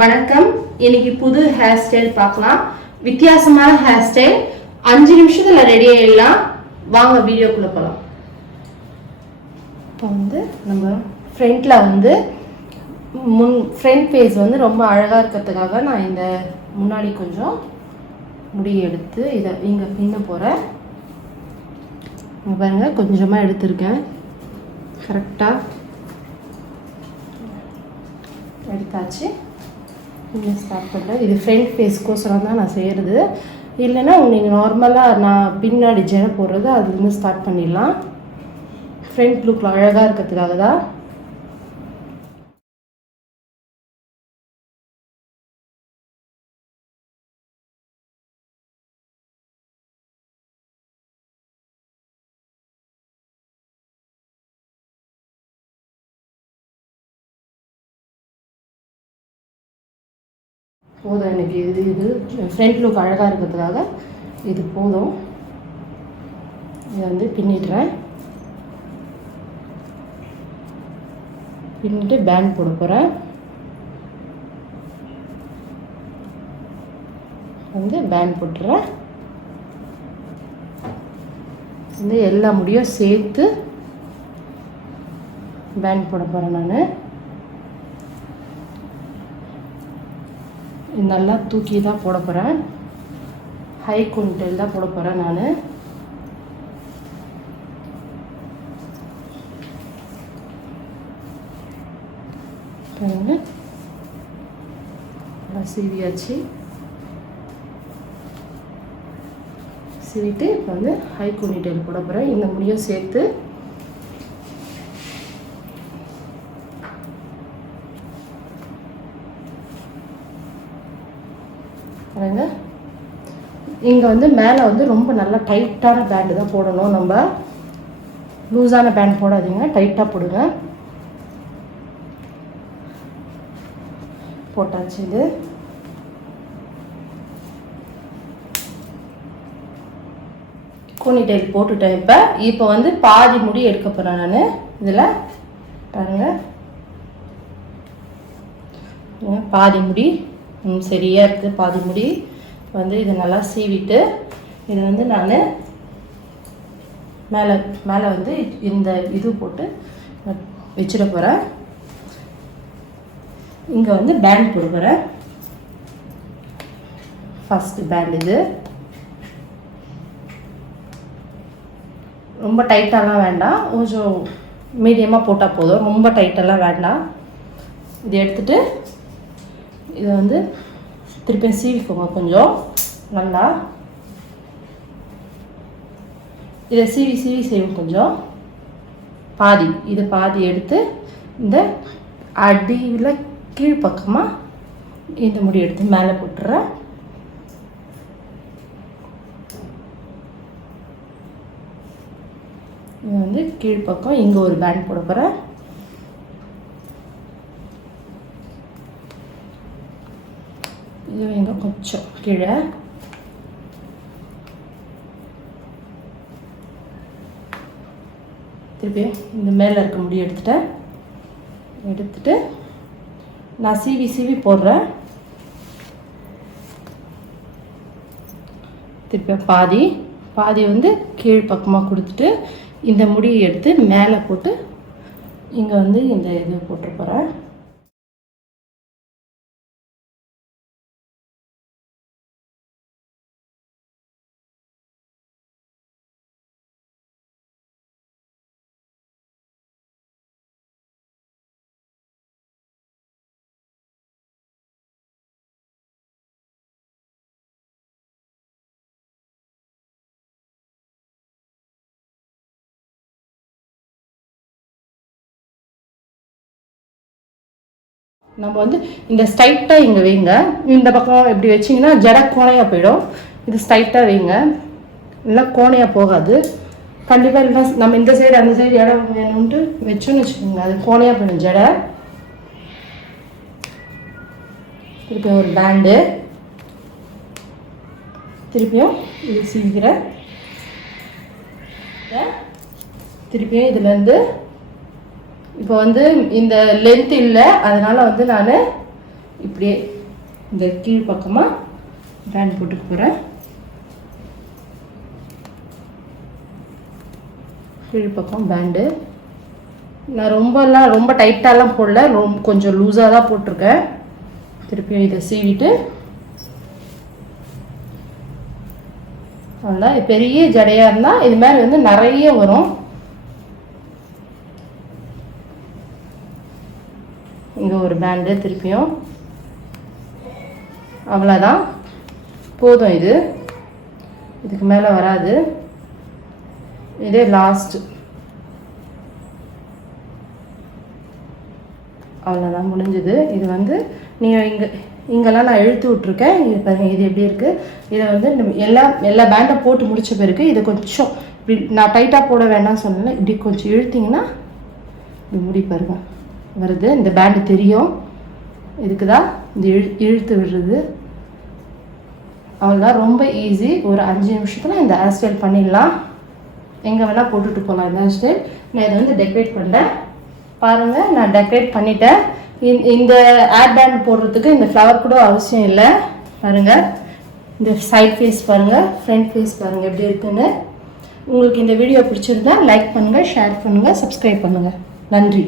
வணக்கம். இன்னைக்கு புது ஹேர் ஸ்டைல் பார்க்கலாம். வித்தியாசமான ஹேர் ஸ்டைல் 5 நிமிஷத்துல ரெடி ஆயிடலாம். வாங்க வீடியோக்குள்ள போகலாம். இப்போ நம்ம ஃப்ரண்ட்ல ஃப்ரண்ட் ஃபேஸ் ரொம்ப அழகாக இருக்கிறதுக்காக நான் இந்த முன்னாடி கொஞ்சம் முடி எடுத்து இதை இங்கே பின்ன போகிறேன். பாருங்க, கொஞ்சமாக எடுத்திருக்கேன். கரெக்டாக எடுத்தாச்சு. இன்னும் ஸ்டார்ட் பண்ணுறேன். இது ஃப்ரண்ட் ஃபேஸ்க்கோசரம் தான் நான் செய்கிறது. இல்லைன்னா நீங்கள் நார்மலாக நான் பின்னாடி ஜடை போடுறது அதுலேருந்து ஸ்டார்ட் பண்ணிடலாம். ஃப்ரண்ட் லுக்கில் அழகாக இருக்கிறதுக்காக தான். போதும் எனக்கு இது ஃப்ரண்ட் லுக் அழகாக இருக்கிறதுக்காக இது போதும். இதை பின்னிடுறேன். பின்னிட்டு பேண்ட் போட போகிறேன். பேண்ட் போட்டுறேன். எல்லா முடியும் சேர்த்து பேண்ட் போட போகிறேன். நான் நல்லா தூக்கி தான் போட போகிறேன். ஹை குண்டல் தான் போட போகிறேன். நான் நல்லா சீவியாச்சு. சீவிட்டு இப்போ ஹை குண்டல் போட போகிறேன். இந்த முடியும் சேர்த்து பாருங்க. இங்கே மேலே ரொம்ப நல்லா டைட்டான பேண்டு தான் போடணும். நம்ம லூஸான பேண்ட் போடாதீங்க, டைட்டாக போடுங்க. போட்டாச்சு. இது கோனிடைல் போட்டுட்டேன். இப்போ பாதி முடி எடுக்க போகிறேன் நான். இதில் பாருங்க, பாதி முடி சரியாக இருக்குது. பாதி முடி இதை நல்லா சீவிட்டு இதை நான் மேலே மேலே இந்த இது போட்டு வச்சிட போகிறேன். இங்கே பேண்ட் போட போகிறேன். ஃபஸ்ட்டு பேண்ட் இது ரொம்ப டைட்டாலாம் வேண்டாம், கொஞ்சம் மீடியமாக போட்டால் போதும். ரொம்ப டைட்டெல்லாம் வேண்டாம். இது எடுத்துகிட்டு இதை திருப்பி சீவிக்கோங்க. கொஞ்சம் நல்லா இதை சீவி செய்வோம். கொஞ்சம் பாதி இது பாதி எடுத்து இந்த அடியில் கீழ்ப்பக்கமாக இந்த முடி எடுத்து மேலே போட்டுறேன். இது கீழ்ப்பக்கம் இங்கே ஒரு பேண்ட் போட போகிறேன். இது இங்கே கொஞ்சம் கீழே திருப்பி இந்த மேலே இருக்க முடி எடுத்துட்டு நான் சீவி போடுறேன். திருப்பி பாதி கீழ்ப்பக்கமாக கொடுத்துட்டு இந்த முடியை எடுத்து மேலே போட்டு இங்கே இந்த இது போட்டு போகிறேன். நம்ம இந்த ஸ்ட்ரைட்டாக இங்கே வைங்க. இந்த பக்கம் இப்படி வச்சிங்கன்னா ஜடை கோணையாக போயிடும். இது ஸ்ட்ரைட்டாக வைங்க, இல்லை கோணையாக போகாது. கண்டிப்பாக இல்லைன்னா நம்ம இந்த சைடு அந்த சைடு இடம் வேணும்ன்ட்டு வச்சோன்னு வச்சுக்கோங்க, அது கோணையாக போயிடும் ஜடை. திருப்பியும் ஒரு பேண்டு, திருப்பியும் இது சீக்கிரம் திருப்பியும் இதுலேருந்து இப்போ இந்த லென்த் இல்லை, அதனால் நான் இப்படியே இந்த கீழ் பக்கமாக பேண்ட் போட்டுக்க போகிறேன். கீழ் பக்கம் பேண்டு நான் ரொம்ப டைட்டாலாம் போடல, கொஞ்சம் லூஸாக தான் போட்டிருக்கேன். திருப்பியும் இதை சீவிட்டு அவ்வளோதான். பெரிய ஜடையாக இருந்தால் இது மாதிரி வந்து நிறைய வரும். இங்கே ஒரு பேண்டு திருப்பியும் அவ்வளோதான், போதும். இதுக்கு மேலே வராது. இதே லாஸ்ட். அவ்வளோதான், முடிஞ்சுது. இது வந்து நீங்கள் இங்கெல்லாம் நான் இழுத்து விட்ருக்கேன். இது பாருங்கள், இது எப்படி இருக்குது. இதை வந்து எல்லா பேண்டை போட்டு முடித்த பிறகு இதை கொஞ்சம் இப்படி நான் டைட்டாக போட வேண்டாம்னு சொன்னேன். இப்படி கொஞ்சம் இழுத்திங்கன்னா இப்படி முடி பாருங்க வருது. இந்த பேண்டு தெரியும். இதுக்கு தான் இந்த இழுத்து விடுறது. அவ்வளோதான், ரொம்ப ஈஸி. ஒரு 5 நிமிஷத்தில் இந்த ஹேர் ஸ்டைல் பண்ணிடலாம். எங்கே வேணால் போட்டுட்டு போகலாம் இந்த ஹேர் ஸ்டைல். நான் இதை வந்து டெக்கரேட் பண்ணுறேன். பாருங்கள், நான் டெக்கரேட் பண்ணிட்டேன். இந்த ஹேர் பேண்ட் போடுறதுக்கு இந்த ஃப்ளவர் கூட அவசியம் இல்லை. பாருங்கள், இந்த சைட் ஃபேஸ் பாருங்கள், ஃப்ரண்ட் ஃபேஸ் பாருங்கள் எப்படி இருக்குன்னு. உங்களுக்கு இந்த வீடியோ பிடிச்சிருந்தா லைக் பண்ணுங்கள், ஷேர் பண்ணுங்கள், சப்ஸ்கிரைப் பண்ணுங்கள். நன்றி.